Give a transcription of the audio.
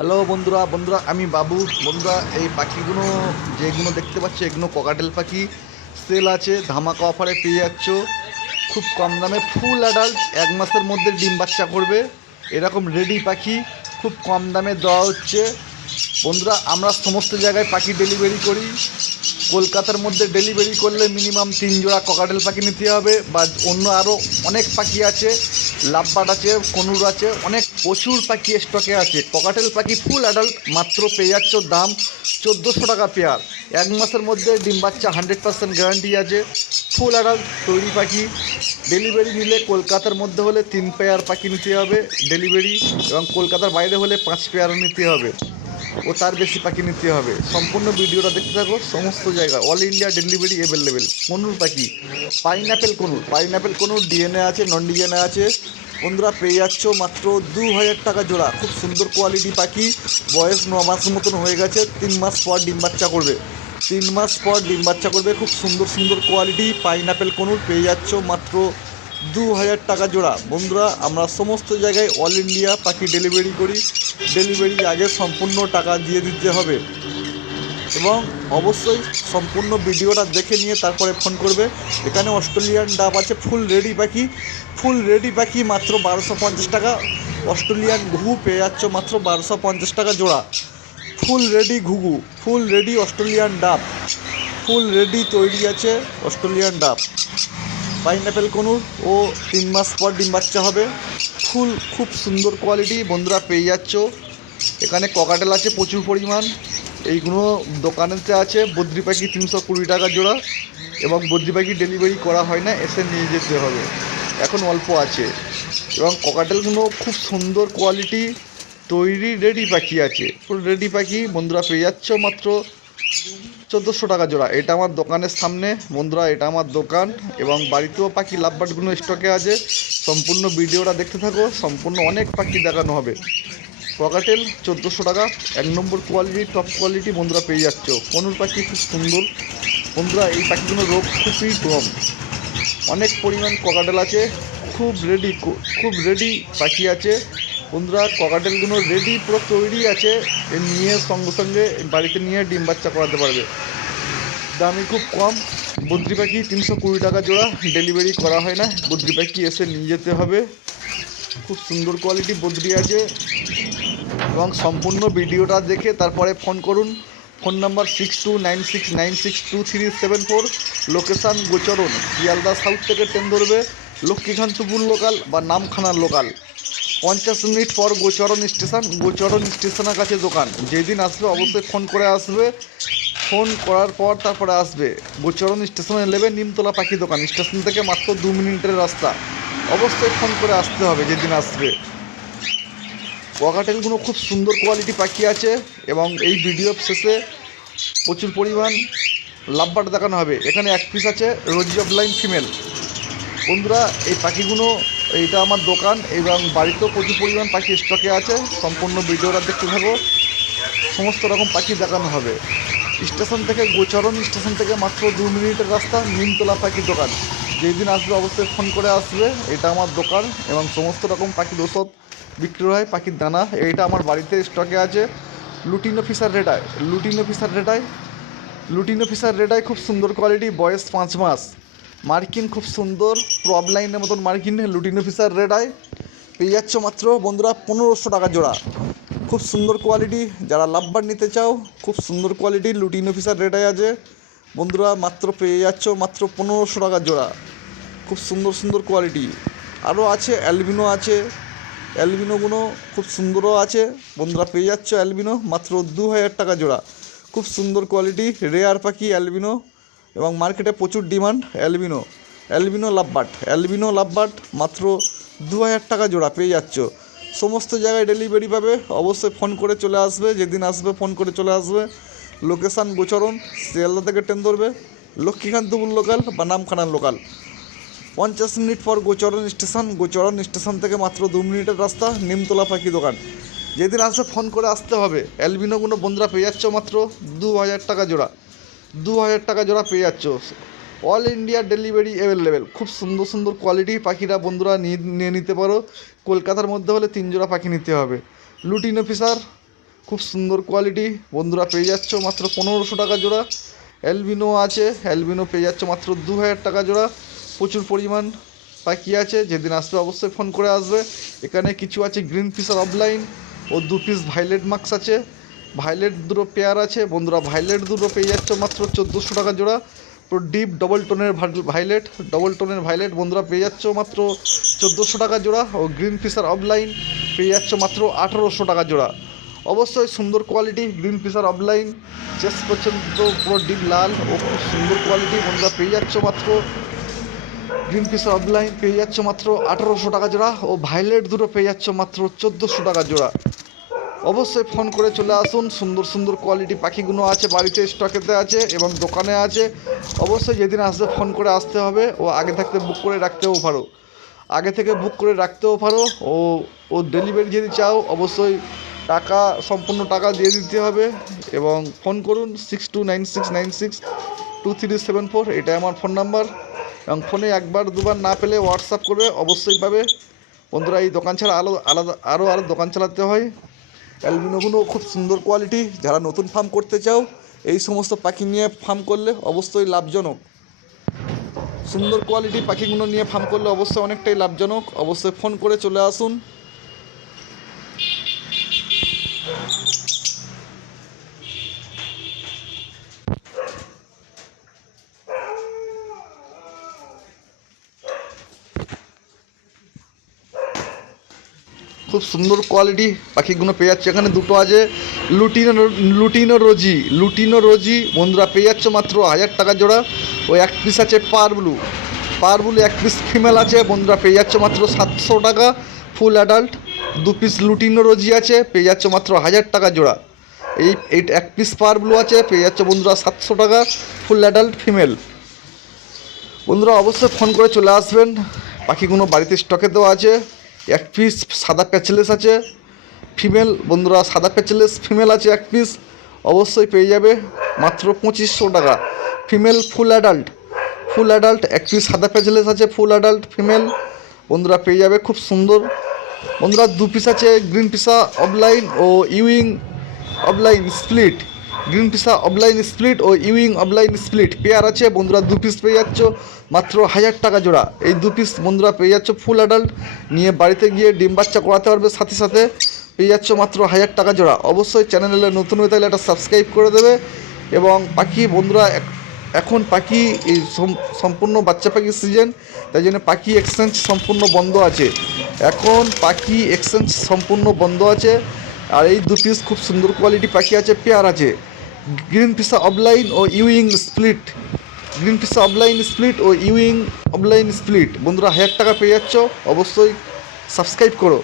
Hello বন্ধুরা বন্ধুরা, আমি বাবু। বন্ধুরা, এই পাখিগুলো, যেগুলো দেখতে পাচ্ছি, এগুলো ককাটেল পাখি। সেল আছে, ধামাকা অফারে পেয়ে যাচ্ছ। খুব কম দামে ফুল অ্যাডাল্ট এক মাসের মধ্যে ডিম বাচ্চা করবে। এরকম রেডি পাখি, খুব কম দামে দেওয়া হচ্ছে। বন্ধুরা, আমরা সমস্ত জায়গায় পাখি ডেলিভারি করি। কলকাতার মধ্যে ডেলিভারি করলে মিনিমাম তিন জোড়া ককাটেল পাখি নিতে হবে, বা অন্য আরও অনেক পাখি আছে লাভবাট আছে, কনুর আছে, অনেক প্রচুর পাখি স্টকে আছে। ককাটেল পাখি ফুল অ্যাডাল্ট মাত্র পেয়ে যাচ্ছ দাম চোদ্দোশো টাকা পেয়ার এক মাসের মধ্যে ডিম বাচ্চা হান্ড্রেড পার্সেন্ট গ্যারান্টি আছে। ফুল অ্যাডাল্ট তৈরি পাখি। ডেলিভারি নিলে কলকাতার মধ্যে হলে তিন পেয়ার পাখি নিতে হবে ডেলিভারি এবং কলকাতার বাইরে হলে পাঁচ পেয়ারও নিতে হবে। ও তার বেশি পাখি নিতে হবে। সম্পূর্ণ ভিডিওটা দেখতে থাকো, সমস্ত জায়গায় all India delivery available conure পাখি pineapple conure. Pineapple conure DNA আছে নন ডিএনএ আছে। বন্ধুরা, পেয়ে যাচ্ছ মাত্র দু হাজার টাকা জোড়া। খুব সুন্দর কোয়ালিটি পাখি। বয়স ন মাস মতন হয়ে গেছে, তিন মাস পর ডিম বাচ্চা করবে। তিন মাস পর ডিম বাচ্চা করবে, খুব সুন্দর সুন্দর কোয়ালিটি পাইনঅ্যাপেল কনুর। পেয়ে যাচ্ছ মাত্র দু হাজার টাকা জোড়া। বন্ধুরা, আমরা সমস্ত জায়গায় অল ইন্ডিয়া পাখি ডেলিভারি করি। ডেলিভারি আগে সম্পূর্ণ টাকা দিয়ে দিতে হবে। এবং অবশ্যই সম্পূর্ণ ভিডিওটা দেখে নিয়ে তারপরে ফোন করবে। এখানে অস্ট্রেলিয়ান ডাব আছে ফুল রেডি পাখি। ফুল রেডি পাখি মাত্র বারোশো পঞ্চাশ টাকা। অস্ট্রেলিয়ান ঘুঘু পেয়ে যাচ্ছ মাত্র বারোশো পঞ্চাশ টাকা জোড়া। ফুল রেডি ঘুঘু ফুল রেডি অস্ট্রেলিয়ান ডাব। ফুল রেডি তৈরি আছে অস্ট্রেলিয়ান ডাব। পাইনঅ্যাপেল কনুর ও তিন মাস পর ডিম বাচ্চা হবে। ফুল খুব সুন্দর কোয়ালিটি বন্ধুরা পেয়ে যাচ্ছ। এখানে ককাটেল আছে, প্রচুর পরিমাণ। এইগুলো দোকানেতে আছে, বদ্রি পাখি তিনশো কুড়ি টাকা জোড়া এবং বদ্রি পাখি ডেলিভারি করা হয় না, এসে নিয়ে যেতে হবে। এখন অল্প আছে। এবং ককাটেলগুলো খুব সুন্দর কোয়ালিটি তৈরি রেডি পাখি আছে। রেডি পাখি, বন্ধুরা পেয়ে যাচ্ছ মাত্র চোদ্দোশো টাকা জোড়া। এটা আমার দোকানের সামনে বন্ধুরা এটা আমার দোকান এবং বাড়িতেও পাখি লাভবার্ডগুলো স্টকে আছে। সম্পূর্ণ ভিডিওটা দেখতে থাকো, সম্পূর্ণ অনেক পাখি দেখানো হবে। পকাটেল চোদ্দোশো টাকা, এক নম্বর কোয়ালিটি টপ কোয়ালিটি বন্ধুরা পেয়ে যাচ্ছ। কনুর পাখি খুব সুন্দর। বন্ধুরা এই পাখিগুলোর রোগ খুবই কম। অনেক পরিমাণ ককাটেল আছে, খুব রেডি খুব রেডি পাখি আছে। বন্ধুরা, ককাটেলগুলো রেডি পুরো তৈরি আছে। এ নিয়ে সঙ্গে সঙ্গে বাড়িতে নিয়ে ডিম বাচ্চা করাতে পারবে। দামি খুব কম। বদ্রি পাখি তিনশো কুড়ি টাকা জোড়া। ডেলিভারি করা হয় না। বদ্রি পাখি এসে নিয়ে যেতে হবে। খুব সুন্দর কোয়ালিটি বদ্রি আছে। এবং সম্পূর্ণ ভিডিওটা দেখে তারপরে ফোন করুন। Phone number six two nine six nine six two three seven four location Gocharan, Sealdah south থেকে ট্রেন ধরবে। লক্ষ্মীকান্তপুর লোকাল বা নামখানার লোকাল পঞ্চাশ মিনিট পর গোচরণ স্টেশন, গোচরণ স্টেশনের কাছে দোকান। যেদিন আসবে, অবশ্যই ফোন করে আসবে। ফোন করার পর তারপরে আসবে। গোচরণ স্টেশনে নেবে নিমতলা পাখি দোকান। স্টেশন থেকে মাত্র দু মিনিটের রাস্তা। অবশ্যই ফোন করে আসতে হবে যেদিন আসবে। ককাটেলগুলো খুব সুন্দর কোয়ালিটি পাখি আছে এবং এই ভিডিও শেষে প্রচুর পরিমাণ লাভবাট দেখানো হবে। এখানে এক পিস আছে রোজি অফলাইন ফিমেল বন্ধুরা, এই পাখিগুলো এইটা আমার দোকান এবং বাড়িতেও প্রচুর পরিমাণ পাখি স্টকে আছে। সম্পূর্ণ ভিডিওটা দেখতে থাকো। সমস্ত রকম পাখি দেখানো হবে। স্টেশন থেকে গোচরণ স্টেশন থেকে মাত্র দু মিনিটের রাস্তা, নিমতলা পাখির দোকান। যেদিন আসবে অবশ্যই ফোন করে আসবে। এটা আমার দোকান এবং সমস্ত রকম পাখির ওষুধ বিক্রি হয়, পাখির দানা। এইটা আমার বাড়িতে স্টকে আছে। লুটিন অফিসার রেটায় লুটিন অফিসার রেটায় লুটিন অফিসার রেটায় খুব সুন্দর কোয়ালিটি, বয়স পাঁচ মাস। মার্কিন খুব সুন্দর প্রব লাইনের মতন মার্কিন লুটিন অফিসার রেটায় পেয়ে যাচ্ছ মাত্র বন্ধুরা পনেরোশো টাকা জোড়া। খুব সুন্দর কোয়ালিটি যারা লাভবার নিতে চাও, খুব সুন্দর কোয়ালিটি লুটিন অফিসার রেটায় আছে। বন্ধুরা মাত্র পেয়ে যাচ্ছ মাত্র পনেরোশো টাকা জোড়া। খুব সুন্দর সুন্দর কোয়ালিটি আরও আছে, অ্যালবিনো আছে। অ্যালবিনোগুলো খুব সুন্দরও আছে। বন্ধুরা পেয়ে যাচ্ছ অ্যালবিনো, মাত্র দু হাজার টাকা জোড়া। খুব সুন্দর কোয়ালিটি রেয়ার পাখি অ্যালবিনো। এবং মার্কেটে প্রচুর demand, albino. Albino lovebird. Albino lovebird মাত্র দু হাজার টাকা জোড়া, পেয়ে যাচ্ছ। সমস্ত জায়গায় ডেলিভারি পাবে। অবশ্যই ফোন করে চলে আসবে, যেদিন আসবে ফোন করে চলে আসবে। লোকেশান গোচরণ শিয়ালদা থেকে ট্রেন ধরবে। লক্ষ্মীকান্তপুর লোকাল বা নামখানার লোকাল। পঞ্চাশ মিনিট পর গোচরণ স্টেশন গোচরণ স্টেশন থেকে মাত্র দু মিনিটের রাস্তা, নিমতলা পাখি দোকান। যেদিন আসবে ফোন করে আসতে হবে। অ্যালবিনোগুলো বন্ধুরা পেয়ে যাচ্ছ মাত্র দু হাজার টাকা জোড়া। দু হাজার টাকা জোড়া পেয়ে যাচ্ছ। অল ইন্ডিয়া ডেলিভারি অ্যাভেলেবেল খুব সুন্দর সুন্দর কোয়ালিটি পাখিরা বন্ধুরা নিয়ে নিয়ে নিতে পারো। কলকাতার মধ্যে হলে তিন জোড়া পাখি নিতে হবে। লুটিন অফিসার খুব সুন্দর কোয়ালিটি বন্ধুরা পেয়ে যাচ্ছ মাত্র পনেরোশো টাকা জোড়া। অ্যালবিনো আছে অ্যালবিনো পেয়ে যাচ্ছ মাত্র দু হাজার টাকা জোড়া। প্রচুর পরিমাণ পাখি আছে, যেদিন আসবে অবশ্যই ফোন করে আসবে। এখানে কিছু আছে গ্রিন পিসের অফলাইন ও দু পিস ভাইলেট মার্কস আছে। ভাইলেট দুটো পেয়ার আছে। বন্ধুরা, ভাইলেট দুটো পেয়ে যাচ্ছ মাত্র চোদ্দোশো টাকা জোড়া। পুরো ডিপ ডবল টোনের ভাইলেট ডবল টোনের ভাইলেট বন্ধুরা পেয়ে যাচ্ছ মাত্র চোদ্দোশো টাকা জোড়া। ও গ্রিন ফিশার অফলাইন পেয়ে যাচ্ছ মাত্র আঠারোশো টাকা জোড়া। অবশ্যই সুন্দর কোয়ালিটি গ্রিন ফিশার অফলাইন চেস পর্যন্ত পুরো ডিপ লাল ও খুব সুন্দর কোয়ালিটি বন্ধুরা পেয়ে যাচ্ছ মাত্র। গ্রিন ফিশার অফলাইন পেয়ে যাচ্ছ মাত্র আঠারোশো টাকা জোড়া। ও ভাইলেট দুটো পেয়ে যাচ্ছ মাত্র চোদ্দোশো টাকা জোড়া। অবশ্যই ফোন করে চলে আসুন। সুন্দর সুন্দর কোয়ালিটি পাখিগুলো আছে, বাড়িতে স্টকেতে আছে এবং দোকানে আছে। অবশ্যই যেদিন আসবে ফোন করে আসতে হবে। ও আগে থাকতে বুক করে রাখতেও পারো। আগে থেকে বুক করে রাখতেও পারো। ও ও ডেলিভারি যদি চাও, অবশ্যই টাকা, সম্পূর্ণ টাকা দিয়ে দিতে হবে এবং ফোন করুন six two nine six nine six two three seven four এটাই আমার ফোন নাম্বার এবং ফোনে একবার, দুবার না পেলে হোয়াটসঅ্যাপ করবে। অবশ্যই পাবে। বন্ধুরা, এই দোকান ছাড়া আলো, আলাদা আরও আরও দোকান চালাতে হয়। অ্যালবিনোগুলো খুব সুন্দর কোয়ালিটি যারা নতুন ফার্ম করতে চাও, এই সমস্ত পাখি নিয়ে ফার্ম করলে অবশ্যই লাভজনক। সুন্দর কোয়ালিটি পাখিগুলো নিয়ে ফার্ম করলে অবশ্যই অনেকটাই লাভজনক। অবশ্যই ফোন করে চলে আসুন। খুব সুন্দর কোয়ালিটি পাখিগুলো পেয়ে যাচ্ছে। এখানে দুটো আছে, lutino lutino rosy lutino rosy, বন্ধুরা পেয়ে যাচ্ছে মাত্র হাজার টাকা জোড়া। ও এক পিস আছে পার ব্লু পার ব্লু এক পিস ফিমেল আছে, বন্ধুরা পেয়ে যাচ্ছে মাত্র সাতশো টাকা ফুল অ্যাডাল্ট দু পিস লুটিনো রোজি আছে, পেয়ে যাচ্ছে মাত্র হাজার টাকা জোড়া। এই এই এক পিস পার ব্লু আছে, পেয়ে যাচ্ছে বন্ধুরা সাতশো টাকা ফুল অ্যাডাল্ট ফিমেল বন্ধুরা অবশ্যই ফোন করে চলে আসবেন। পাখিগুলো বাড়িতে স্টকে দেওয়া আছে। এক পিস সাদা প্যাচলেস আছে ফিমেল বন্ধুরা, সাদা প্যাচলেস ফিমেল আছে এক পিস অবশ্যই পেয়ে যাবে মাত্র পঁচিশশো টাকা। Female full adult full adult এক পিস সাদা প্যাচলেস আছে ফুল অ্যাডাল্ট ফিমেল বন্ধুরা পেয়ে যাবে, খুব সুন্দর। বন্ধুরা, দু পিস আছে গ্রিন পিসা অফলাইন ও Ewing opaline split green Fischer opaline split ও ইউইং অফলাইন স্প্লিট। পেয়ার আছে, বন্ধুরা দু পিস পেয়ে যাচ্ছ। মাত্র হাজার টাকা জোড়া। এই দু পিস বন্ধুরা পেয়ে যাচ্ছ ফুল অ্যাডাল্ট নিয়ে বাড়িতে গিয়ে ডিম বাচ্চা করাতে পারবে, সাথে সাথে পেয়ে যাচ্ছ মাত্র হাজার টাকা জোড়া। অবশ্যই চ্যানেলে নতুন হয়ে থাকলে একটা সাবস্ক্রাইব করে দেবে এবং পাখি বন্ধুরা এখন পাখি এই সম- সম্পূর্ণ বাচ্চা পাখির সিজন তাই জন্য পাখি এক্সচেঞ্জ সম্পূর্ণ বন্ধ আছে। এখন পাখি এক্সচেঞ্জ সম্পূর্ণ বন্ধ আছে। আর এই দু পিস খুব সুন্দর কোয়ালিটি পাখি আছে, পেয়ার আছে। গ্রিন পিসা অফলাইন ও Ewing split green Fischer opaline split ও ইউইং অফলাইন স্প্লিট বন্ধুরা, হাজার টাকা পেয়ে যাচ্ছ। অবশ্যই সাবস্ক্রাইব করো।